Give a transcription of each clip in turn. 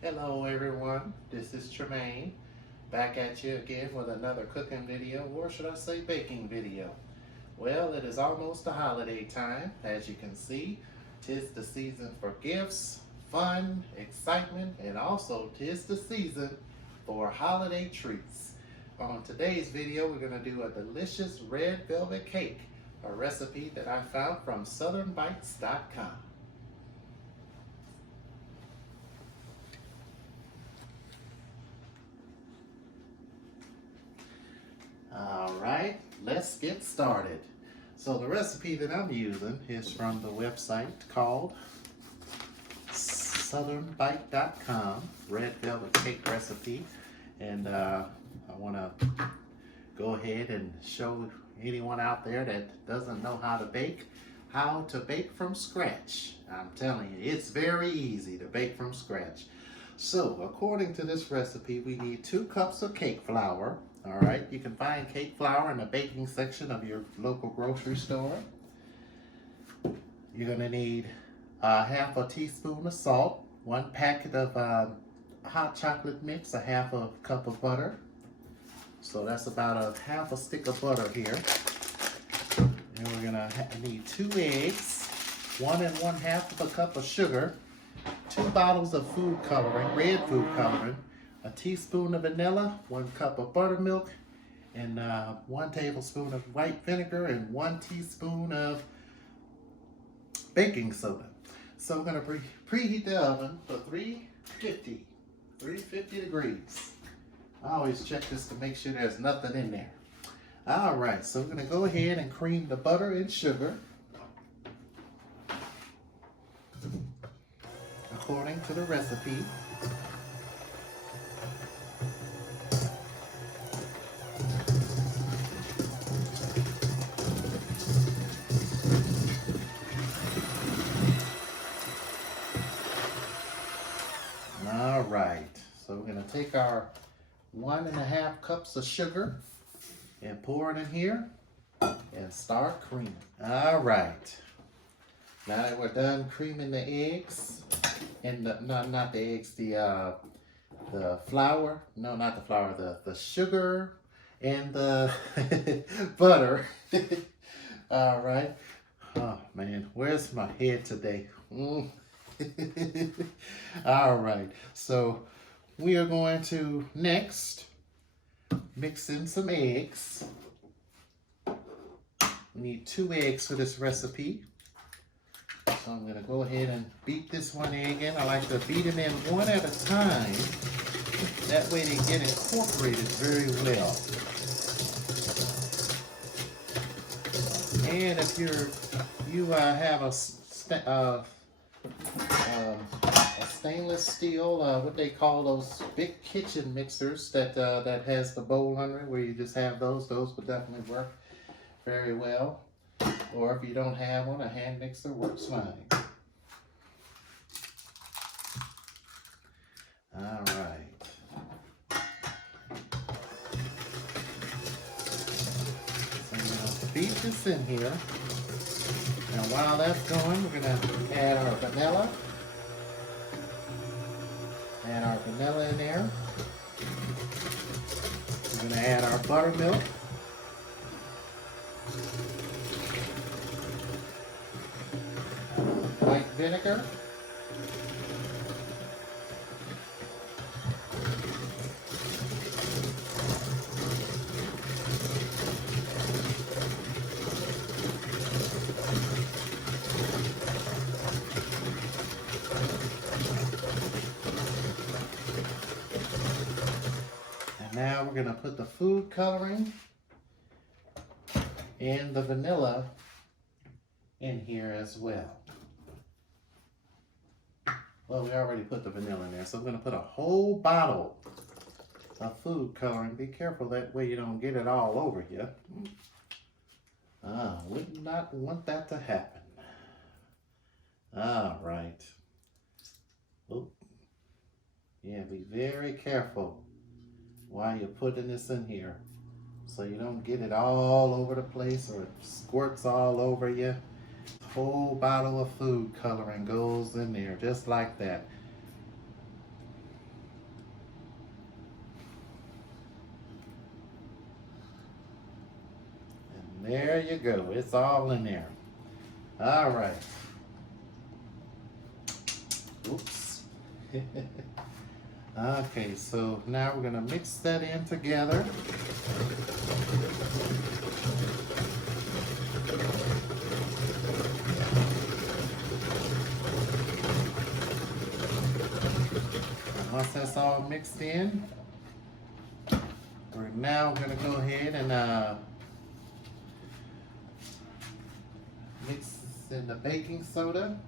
Hello everyone, this is Tremaine, back at you again with another cooking video, or should I say baking video. Well, it is almost the holiday time. As you can see, 'tis the season for gifts, fun, excitement, and also 'tis the season for holiday treats. On today's video, we're going to do a delicious red velvet cake, a recipe that I found from southernbites.com. All right, let's get started. So the recipe that I'm using is from the website called southernbite.com, red velvet cake recipe. And I want to go ahead and show anyone out there that doesn't know how to bake from scratch. I'm telling you, it's very easy to bake from scratch. So, according to this recipe, we need 2 cups of cake flour. All right, you can find cake flour in the baking section of your local grocery store. You're gonna need half a teaspoon of salt, 1 packet of hot chocolate mix, a half a cup of butter. So that's about a half a stick of butter here. And we're gonna need 2 eggs, 1 1/2 of a cup of sugar, 2 bottles of food coloring, red food coloring, a teaspoon of vanilla, 1 cup of buttermilk, and 1 tablespoon of white vinegar, and 1 teaspoon of baking soda. So I'm gonna preheat the oven for 350 degrees. I always check this to make sure there's nothing in there. All right, so we're gonna go ahead and cream the butter and sugar according to the recipe. All right, so we're gonna take our 1 1/2 cups of sugar and pour it in here and start creaming. All right, now that we're done creaming the eggs, and not the eggs, the flour, no, not the flour, the sugar and the butter. All right. Oh man, where's my head today? All right, so we are going to next mix in some eggs. We need 2 eggs for this recipe. So I'm gonna go ahead and beat this 1 egg in. I like to beat them in 1 at a time. That way they get incorporated very well. And if you have a stainless steel, what they call those big kitchen mixers that that has the bowl under it, where you just have those would definitely work very well. Or if you don't have one, a hand mixer works fine. All right. So I'm gonna beat this in here. And while that's going, we're gonna add our vanilla. Add our vanilla in there. We're gonna add our buttermilk. White vinegar. And now we're gonna put the food coloring and the vanilla in here as well. Well, we already put the vanilla in there, so I'm gonna put a whole bottle of food coloring. Be careful, that way you don't get it all over you. Would not want that to happen. All right. Oh, yeah, be very careful while you're putting this in here, so you don't get it all over the place or it squirts all over you. Whole bottle of food coloring goes in there just like that. There you go. It's all in there. All right. Oops. Okay, so now we're gonna mix that in together. And once that's all mixed in, we're now gonna go ahead and mix in the baking soda,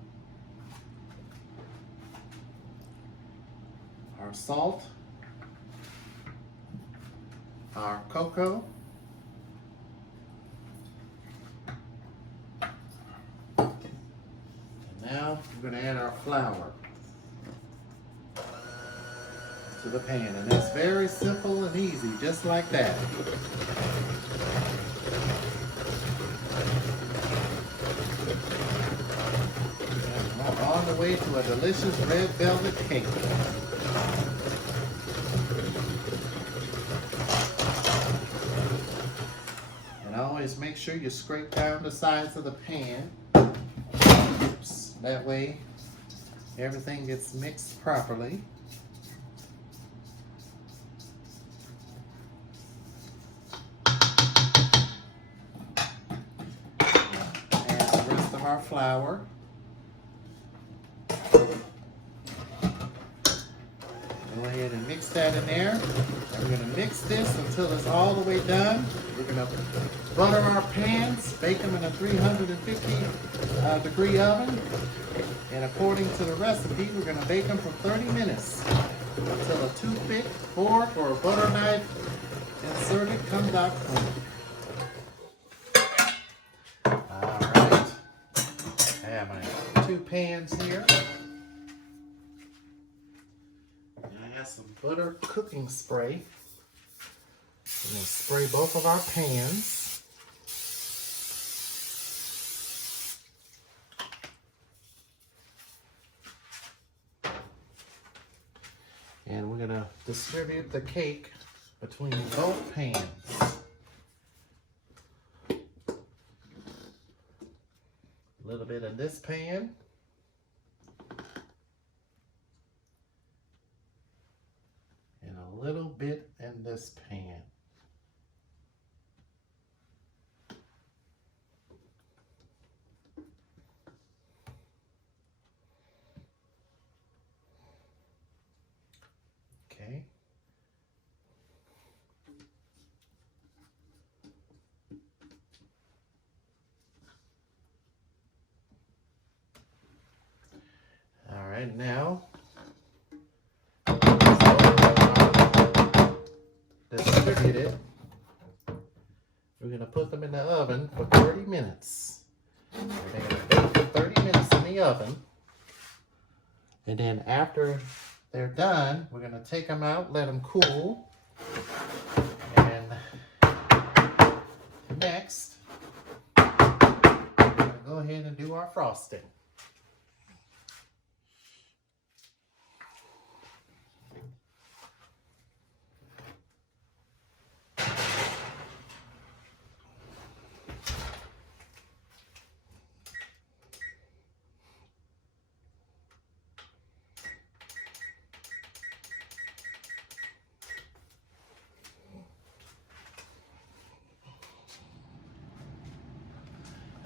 our salt, our cocoa, and now we're going to add our flour to the pan, and it's very simple and easy, just like that. And we're on the way to a delicious red velvet cake. And always make sure you scrape down the sides of the pan. Oops. That way everything gets mixed properly. And the rest of our flour. Go ahead and mix that in there. And we're going to mix this until it's all the way done. We're going to butter our pans, bake them in a 350 degree oven. And according to the recipe, we're going to bake them for 30 minutes until a toothpick, fork, or a butter knife inserted comes out clean. All right. I have my 2 pans here. I got some butter cooking spray. We're going to spray both of our pans. And we're going to distribute the cake between both pans. A little bit in this pan. And a little bit in this pan. Okay. All right, now distributed. We're going to put them in the oven for 30 minutes. They're going to bake for 30 minutes in the oven. And then after they're done, we're going to take them out, let them cool. And next, we're going to go ahead and do our frosting.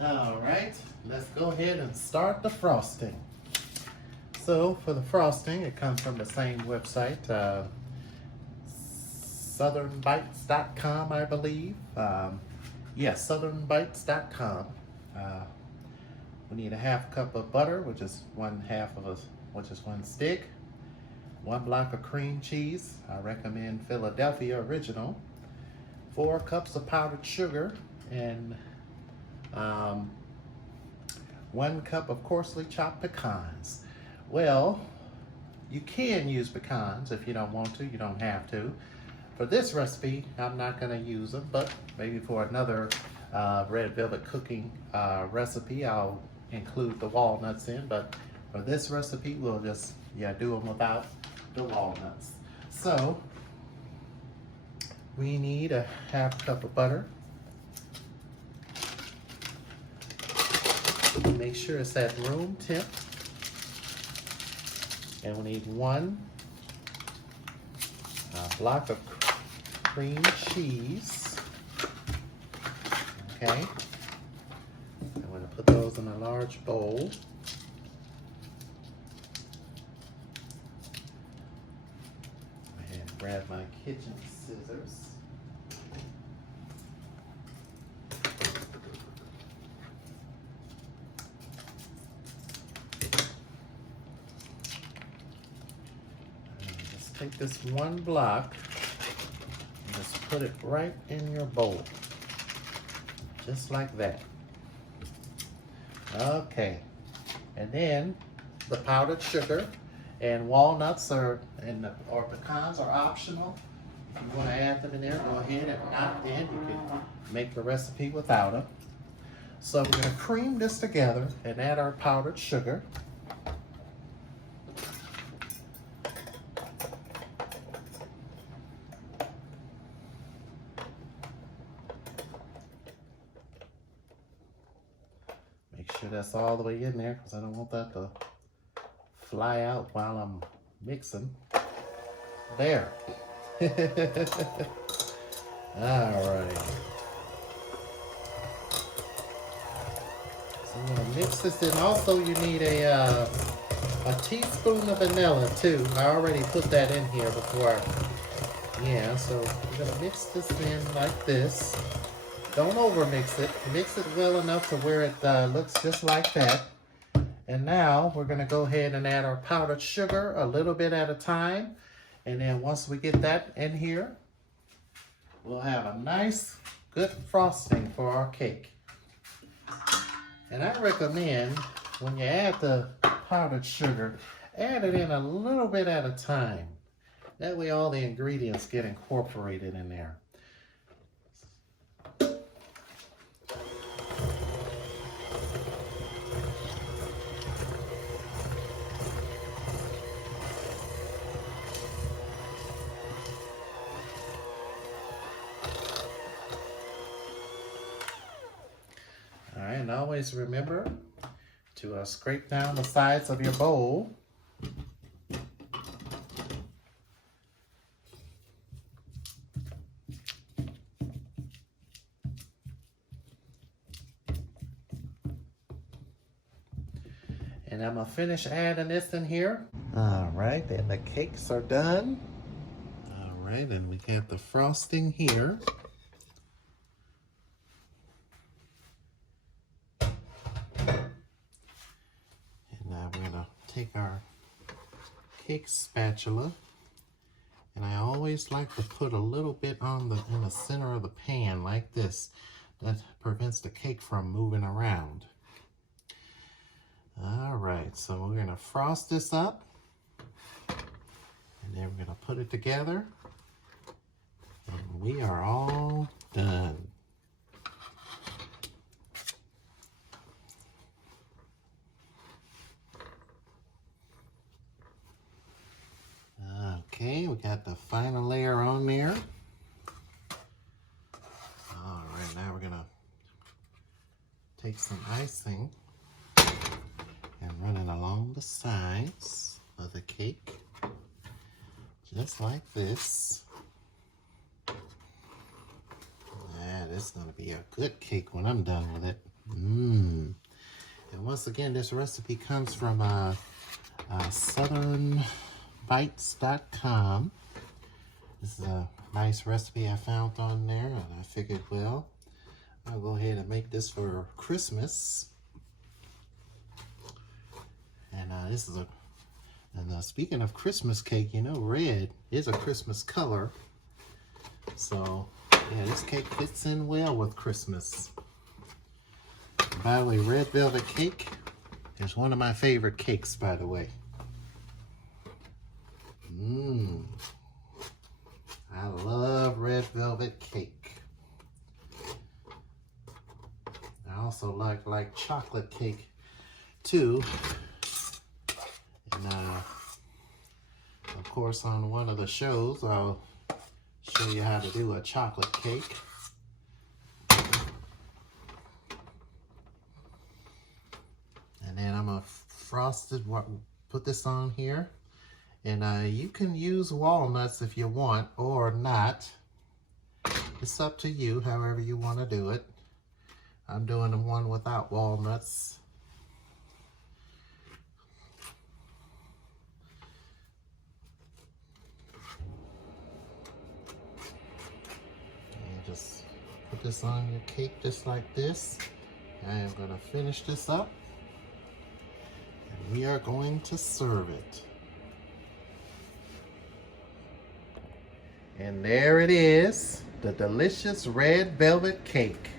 All right, let's go ahead and start the frosting. So for the frosting, it comes from the same website, southernbites.com, I believe. Yes, southernbites.com. We need a 1/2 cup of butter, which is 1 stick. 1 block of cream cheese. I recommend Philadelphia Original. 4 cups of powdered sugar, and 1 cup of coarsely chopped pecans. Well, you can use pecans if you don't want to, you don't have to. For this recipe, I'm not going to use them, but maybe for another red velvet cooking recipe, I'll include the walnuts in. But for this recipe, we'll just do them without the walnuts. So we need a 1/2 cup of butter. make sure it's at room temp. And we need 1 block of cream cheese. Okay. I'm going to put those in a large bowl. Go ahead and grab my kitchen scissors. Take this 1 block and just put it right in your bowl. Just like that. Okay. And then the powdered sugar and walnuts or pecans are optional. If you want to add them in there, go ahead. If not, then you can make the recipe without them. So we're going to cream this together and add our powdered sugar. Make sure that's all the way in there because I don't want that to fly out while I'm mixing. There. All right. So I'm gonna mix this in. Also, you need a teaspoon of vanilla too. I already put that in here before. Yeah, so we're gonna mix this in like this. Don't over mix it. Mix it well enough to where it looks just like that. And now we're gonna go ahead and add our powdered sugar a little bit at a time. And then once we get that in here, we'll have a nice, good frosting for our cake. And I recommend when you add the powdered sugar, add it in a little bit at a time. That way all the ingredients get incorporated in there. All right, and always remember to scrape down the sides of your bowl. And I'm gonna finish adding this in here. All right, and the cakes are done. All right, and we got the frosting here. Take our cake spatula, and I always like to put a little bit in the center of the pan like this. That prevents the cake from moving around. All right, so we're gonna frost this up, and then we're gonna put it together, and we are all done. Okay, we got the final layer on there. All right, now we're gonna take some icing and run it along the sides of the cake, just like this. Yeah, this is gonna be a good cake when I'm done with it. And once again, this recipe comes from southernbites.com. This is a nice recipe I found on there, and I figured, well, I'll go ahead and make this for Christmas. And this is speaking of Christmas cake, you know, red is a Christmas color. So, yeah, this cake fits in well with Christmas. By the way, red velvet cake is one of my favorite cakes, by the way. I love red velvet cake. I also like chocolate cake too. And of course, on one of the shows, I'll show you how to do a chocolate cake. And then I'm gonna put this on here. And you can use walnuts if you want or not. It's up to you, however you want to do it. I'm doing the one without walnuts. And just put this on your cake just like this. I am going to finish this up. And we are going to serve it. And there it is, the delicious red velvet cake.